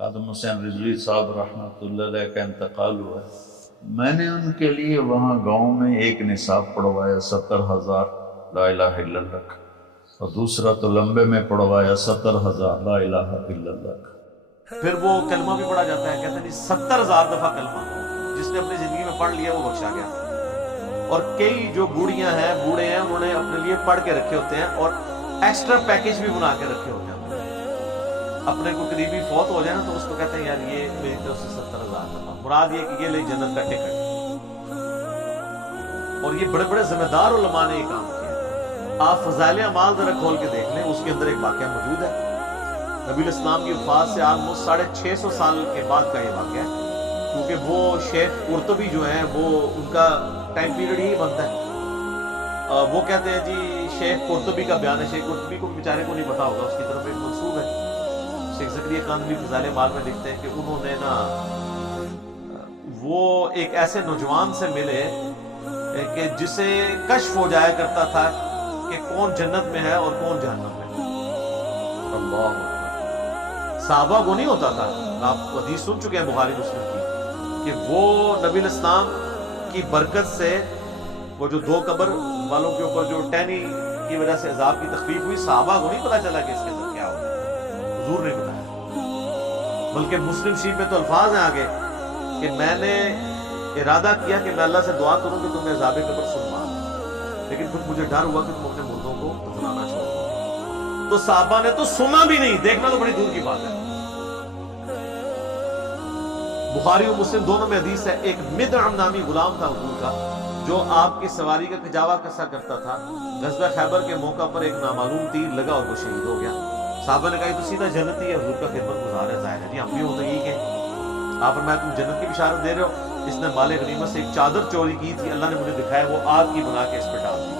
خادم حسین رضوی صاحب رحمۃ اللہ علیہ کا انتقال ہوا ہے۔ میں نے ان کے لیے وہاں گاؤں میں ایک نصاب پڑھوایا 70,000 لا الہ الا اللہ کا، اور دوسرا تو لمبے میں پڑھوایا 70,000 لا الہ الا اللہ کا۔ پھر وہ کلمہ بھی پڑھا جاتا ہے، کہتے ہیں 70,000 دفعہ کلمہ جس نے اپنی زندگی میں پڑھ لیا وہ بخشا گیا۔ اور کئی جو بوڑھیاں ہیں بوڑھے ہیں انہوں نے اپنے لیے پڑھ کے رکھے ہوتے ہیں اور ایکسٹرا پیکج بھی بنا کے رکھے ہوتے ہیں۔ اپنے کو قریبی فوت ہو جائے نا تو اس کو کہتے ہیں یار یہ میری طرف سے 70,000 دفعہ، مراد یہ کہ یہ لے جنت کا ٹکٹ۔ اور یہ بڑے بڑے ذمہ دار علماء نے یہ کام کیا۔ آپ فضائل اعمال ذرا کھول کے دیکھ لیں، اس کے اندر ایک واقعہ موجود ہے۔ نبی الاسلام کی وفات سے آلموسٹ 650 سال کے بعد کا یہ واقعہ ہے، کیونکہ وہ شیخ قرطبی جو ہیں وہ ان کا ٹائم پیریڈ ہی بنتا ہے۔ وہ کہتے ہیں جی شیخ قرطبی کا بیان ہے، شیخ قرطبی کو بیچارے کو نہیں پتا ہوگا، اس کی طرف ایک منسوب ہے۔ شیخ زکریا کاندھلی فضائل اعمال میں لکھتے ہیں کہ انہوں نے نا وہ ایک ایسے نوجوان سے ملے کہ جسے کشف ہو جایا کرتا تھا کہ کون جنت میں ہے اور کون جہنم میں ہے۔ اللہ اکبر۔ صحابہ کو نہیں ہوتا تھا، آپ حدیث سن چکے ہیں بخاری مسلم کی، کہ وہ نبی الاسلام کی برکت سے وہ جو 2 قبر والوں کے اوپر جو ٹہنی کی وجہ سے عذاب کی تخفیف ہوئی، صحابہ کو نہیں پتا چلا کہ اس کے اندر کیا ہوا، حضور نے بتایا۔ بلکہ مسلم شریف میں تو الفاظ ہیں آگے کہ میں نے ارادہ کیا کہ میں اللہ سے دعا کروں کہ تمہیں عذاب قبر سنوا، لیکن پھر مجھے ڈر ہوا کہ تم اپنے مردوں کو دفنانا چھوڑ دو۔ تو صحابہ نے تو سنا بھی نہیں، دیکھنا تو بڑی دور کی بات ہے۔ بخاری اور مسلم دونوں میں حدیث ہے، ایک مدعم نامی غلام تھا حضور کا، جو آپ کی سواری کا کجاوا کسا کرتا تھا۔ غزوہ خیبر کے موقع پر ایک نامعلوم تیر لگا اور وہ شہید ہو گیا۔ صحابہ نے کہا یہ تو سیدھا جنتی ہے، حضور کا خدمت گزار ہے، ظاہر ہے جی ہم بھی ہوتے ہی کہ آپ فرمایا تم جنت کی بشارت دے رہے ہو؟ اس نے مال غنیمت سے ایک چادر چوری کی تھی، اللہ نے مجھے دکھایا، وہ آگ کی بنا کے اس پہ ڈال دی۔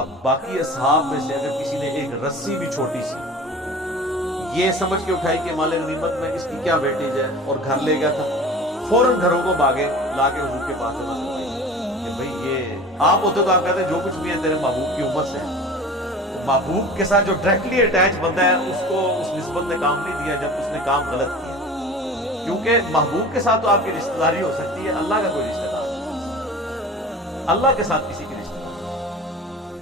اب باقی اصحاب میں سے اگر کسی نے ایک رسی بھی چھوٹی سی یہ سمجھ کے اٹھائی کہ مال غنیمت میں اس کی کیا ویٹیج ہے اور گھر لے گیا تھا، فوراً گھروں کو بھاگے لا کے حضور کے پاس جمع کروائی کہ بھئی یہ آپ ہوتے تو آپ کہتے ہیں جو کچھ بھی ہے تیرے محبوب کی امت سے ہے۔ تو محبوب کے ساتھ جو ڈائریکٹلی اٹیچ بندہ ہے اس کو اس نسبت نے کام نہیں دیا جب اس نے کام غلط کیا، کیونکہ محبوب کے ساتھ تو آپ کی رشتہ داری ہو سکتی ہے، اللہ کا کوئی رشتہ دار نہیں، اللہ کے ساتھ کسی کی رشتہ داری۔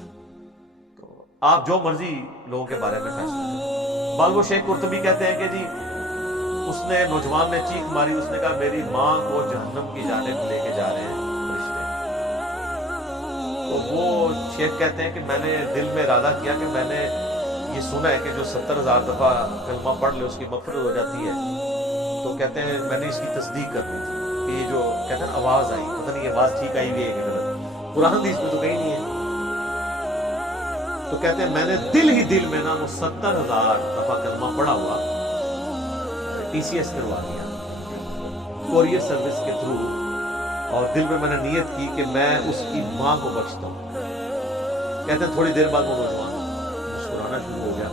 تو آپ جو مرضی لوگوں کے بارے میں فیصلہ کریں۔ بال وہ شیخ قرطبی کہتے ہیں کہ جی اس نے نوجوان نے چیخ ماری، اس نے کہا میری ماں کو جہنم کی جانب لے کے جا رہے ہیں فرشتے۔ تو وہ شیخ کہتے ہیں کہ میں نے دل میں ارادہ کیا کہ میں نے یہ سنا ہے کہ جو 70,000 دفعہ کلمہ پڑھ لے اس کی مغفرت ہو جاتی ہے، تو کہتے ہیں میں نے اس کی تصدیق کرنی تھی کہ یہ جو کہتے ہیں نا آواز آئی، پتہ نہیں آواز ٹھیک آئی ہوئی ہے کہ غلط، قرآن حدیث میں تو کہیں نہیں ہے۔ تو کہتے ہیں میں نے دل ہی دل میں نا وہ 70,000 دفعہ کلمہ پڑھا ہوا TCS کروا دیا کوریئر سروس کے تھرو، اور دل میں نے نیت کی کہ میں اس کی ماں کو بخشتا ہوں۔ کہتے ہیں تھوڑی دیر بعد وہ نوجوان مسکرانا شروع ہو گیا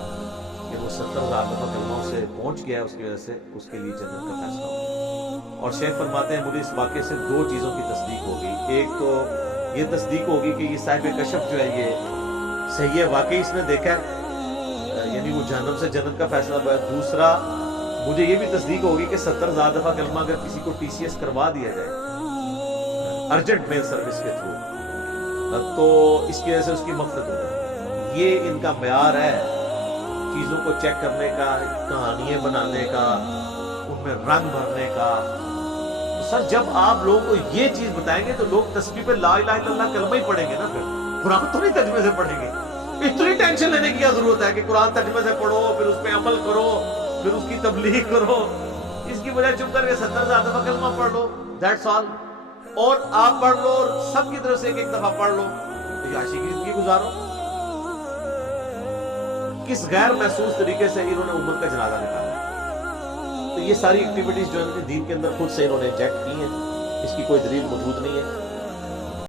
کہ وہ 70,000 دفعہ کلمہ سے پہنچ گیا، اس کی وجہ سے اس کے لیے جنت کا فیصلہ ہو۔ اور شیخ فرماتے ہیں مجھے اس واقعے سے 2 چیزوں کی تصدیق ہوگی، ایک تو یہ تصدیق ہوگی کہ یہ صاحب کشف جو ہے یہ صحیح ہے، واقعی اس نے دیکھا ہے، یعنی وہ جہنم سے جنت کا فیصلہ ہوا ہے۔ دوسرا مجھے یہ بھی تصدیق ہوگی کہ 70,000 دفعہ کلمہ اگر کسی کو TCS کروا دیا جائے ارجنٹ میل سروس کے تھرو تو اس کی وجہ سے اس کی مغفرت ہو جائے۔ یہ ان کا معیار ہے چیزوں کو چیک کرنے کا، کہانیاں بنانے کا، ان میں رنگ بھرنے کا۔ تو سر جب آپ لوگوں کو یہ چیز بتائیں گے تو لوگ تسبیح پہ لا الہ الا اللہ کلمہ ہی پڑھیں گے نا، پھر قرآن تو نہیں ترجمے سے پڑھیں گے۔ اتنی ٹینشن لینے کی کیا ضرورت ہے کہ قرآن ترجمے سے پڑھو پھر اس پہ عمل کرو پھر اس کی تبلیغ کرو؟ اس کی بجائے چپ کر کے 70,000 دفعہ کلمہ پڑھ لو، دیٹس آل، اور آپ پڑھ لو اور سب کی طرف سے ایک دفعہ پڑھ لو، تو عاشقی کی زندگی گزارو۔ کس غیر محسوس طریقے سے انہوں نے امت کا جنازہ نکالا؟ تو یہ ساری ایکٹیویٹیز جو ہے دین کے اندر خود سے انہوں نے انجیکٹ کی ہیں، اس کی کوئی دلیل موجود نہیں ہے۔